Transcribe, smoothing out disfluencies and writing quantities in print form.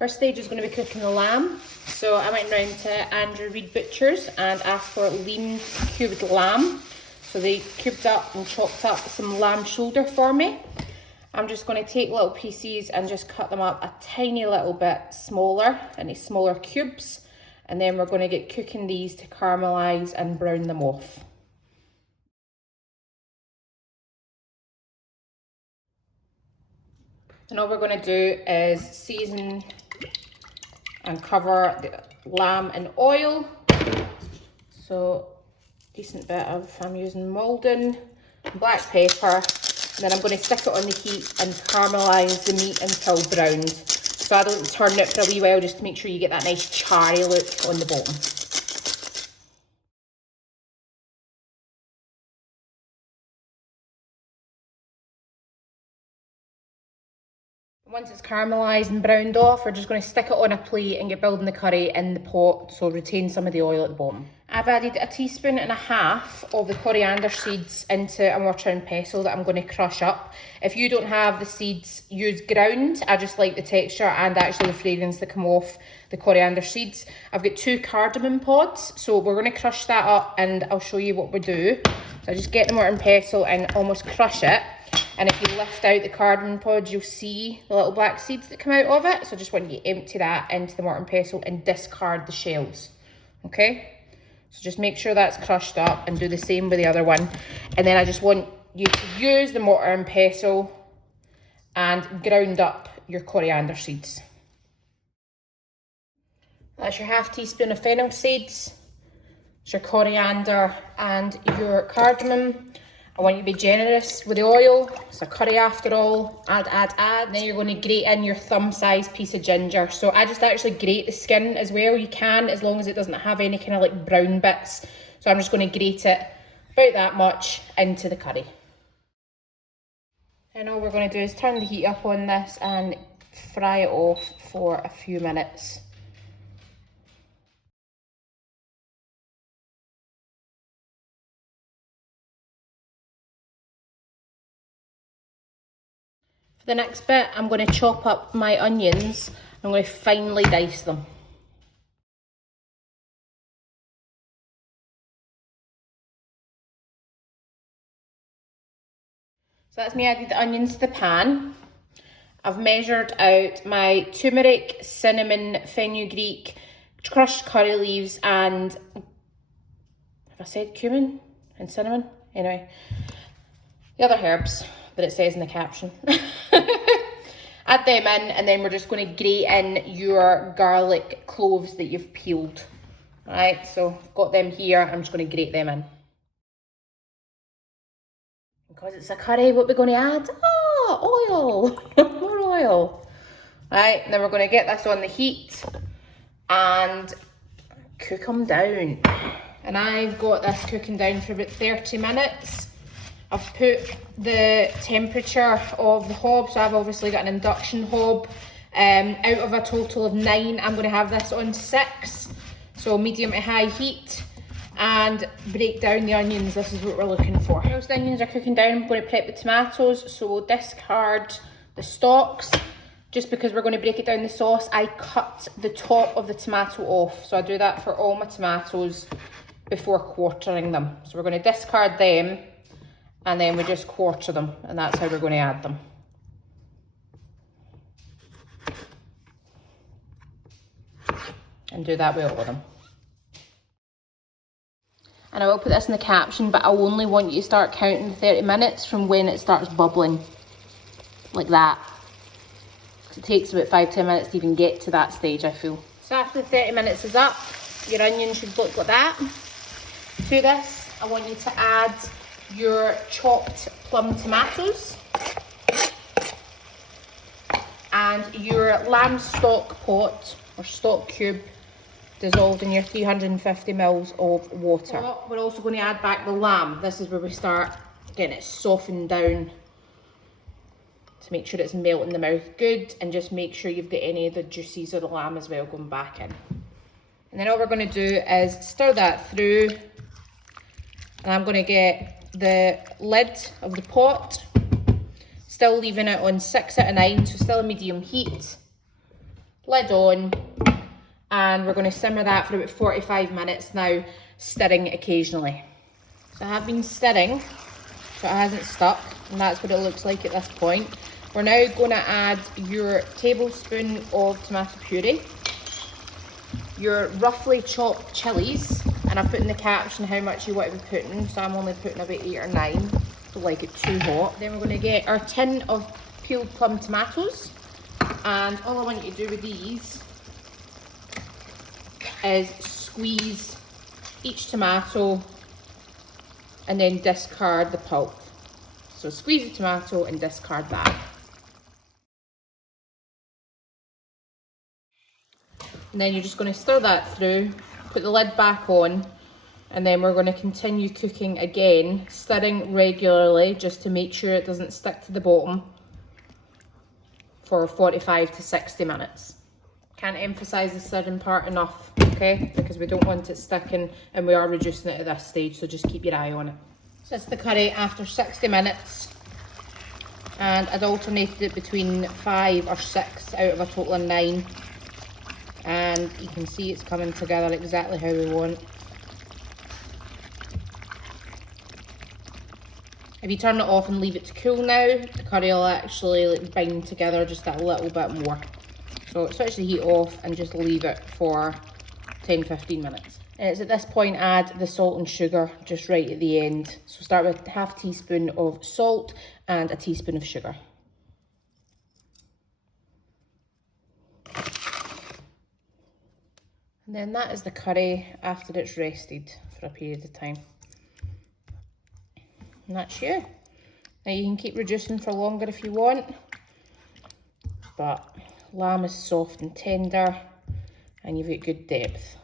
First stage is going to be cooking the lamb. So I went round to Andrew Reid Butchers and asked for lean cubed lamb. So they cubed up and chopped up some lamb shoulder for me. I'm just going to take little pieces and just cut them up a tiny little bit smaller, into smaller cubes. And then we're going to get cooking these to caramelise and brown them off. And all we're going to do is season and cover the lamb in oil. So decent bit of, I'm using Malden, black pepper, and then I'm going to stick it on the heat and caramelise the meat until browned. So I don't turn it for a wee while just to make sure you get that nice charry look on the bottom. Once it's caramelised and browned off, we're just going to stick it on a plate and get building the curry in the pot, so retain some of the oil at the bottom. I've added 1.5 teaspoons of the coriander seeds into a mortar and pestle that I'm going to crush up. If you don't have the seeds, use ground. I just like the texture and actually the fragrance that come off the coriander seeds. I've got 2 cardamom pods, so we're going to crush that up and I'll show you what we do. So I just get the mortar and pestle and almost crush it. And if you lift out the cardamom pods, you'll see the little black seeds that come out of it. So I just want you to empty that into the mortar and pestle and discard the shells, okay? So just make sure that's crushed up and do the same with the other one. And then I just want you to use the mortar and pestle and ground up your coriander seeds. That's your 1/2 teaspoon of fennel seeds. It's your coriander and your cardamom. I want you to be generous with the oil. It's a curry after all. Add. Then you're going to grate in your thumb-sized piece of ginger. So I just actually grate the skin as well. You can, as long as it doesn't have any kind of like brown bits. So I'm just going to grate it about that much into the curry. And all we're going to do is turn the heat up on this and fry it off for a few minutes. For the next bit, I'm going to chop up my onions. I'm going to finely dice them. So that's me added the onions to the pan. I've measured out my turmeric, cinnamon, fenugreek, crushed curry leaves, and have I said cumin and cinnamon? Anyway, the other herbs that it says in the caption. Add them in, and then we're just going to grate in your garlic cloves that you've peeled. Alright, so I've got them here, I'm just going to grate them in. Because it's a curry, what we're going to add? Oil! More oil. Right, and then we're going to get this on the heat and cook them down. And I've got this cooking down for about 30 minutes. I've put the temperature of the hob, so I've obviously got an induction hob. Out of a total of 9, I'm going to have this on 6, so medium to high heat, and break down the onions. This is what we're looking for. Whilst the onions are cooking down, I'm going to prep the tomatoes, so we'll discard the stalks. Just because we're going to break it down the sauce, I cut the top of the tomato off, so I do that for all my tomatoes before quartering them. So we're going to discard them, and then we just quarter them, and that's how we're going to add them. And do that with all of them. And I will put this in the caption, but I only want you to start counting the 30 minutes from when it starts bubbling, like that. Because it takes about 5-10 minutes to even get to that stage, I feel. So after the 30 minutes is up, your onion should look like that. To this, I want you to add your chopped plum tomatoes and your lamb stock pot or stock cube dissolved in your 350 ml of water. We're also going to add back the lamb. This is where we start getting it softened down to make sure it's melting in the mouth good, and just make sure you've got any of the juices of the lamb as well going back in. And then all we're going to do is stir that through, and I'm going to get the lid of the pot, still leaving it on 6 out of 9, so still a medium heat. lid on, and we're going to simmer that for about 45 minutes now, stirring occasionally. So I have been stirring, so it hasn't stuck, and that's what it looks like at this point. We're now going to add your tablespoon of tomato puree, your roughly chopped chilies, and I've put in the caption how much you want to be putting, so I'm only putting about 8 or 9, don't like it too hot. Then we're going to get our tin of peeled plum tomatoes, and all I want you to do with these is squeeze each tomato and then discard the pulp. So squeeze the tomato and discard that. And then you're just going to stir that through, put the lid back on, and then we're going to continue cooking again, stirring regularly just to make sure it doesn't stick to the bottom, for 45 to 60 minutes. Can't emphasise the stirring part enough, okay? Because we don't want it sticking, and we are reducing it at this stage, so just keep your eye on it. So that's the curry after 60 minutes, and I'd alternated it between 5 or 6 out of a total of 9. And you can see it's coming together exactly how we want. If you turn it off and leave it to cool now, the curry will actually bind together just that little bit more. So switch the heat off and just leave it for 10-15 minutes. And it's at this point add the salt and sugar just right at the end. So start with half a teaspoon of salt and a teaspoon of sugar. And then that is the curry after it's rested for a period of time. And that's you. Now you can keep reducing for longer if you want, but lamb is soft and tender and you've got good depth.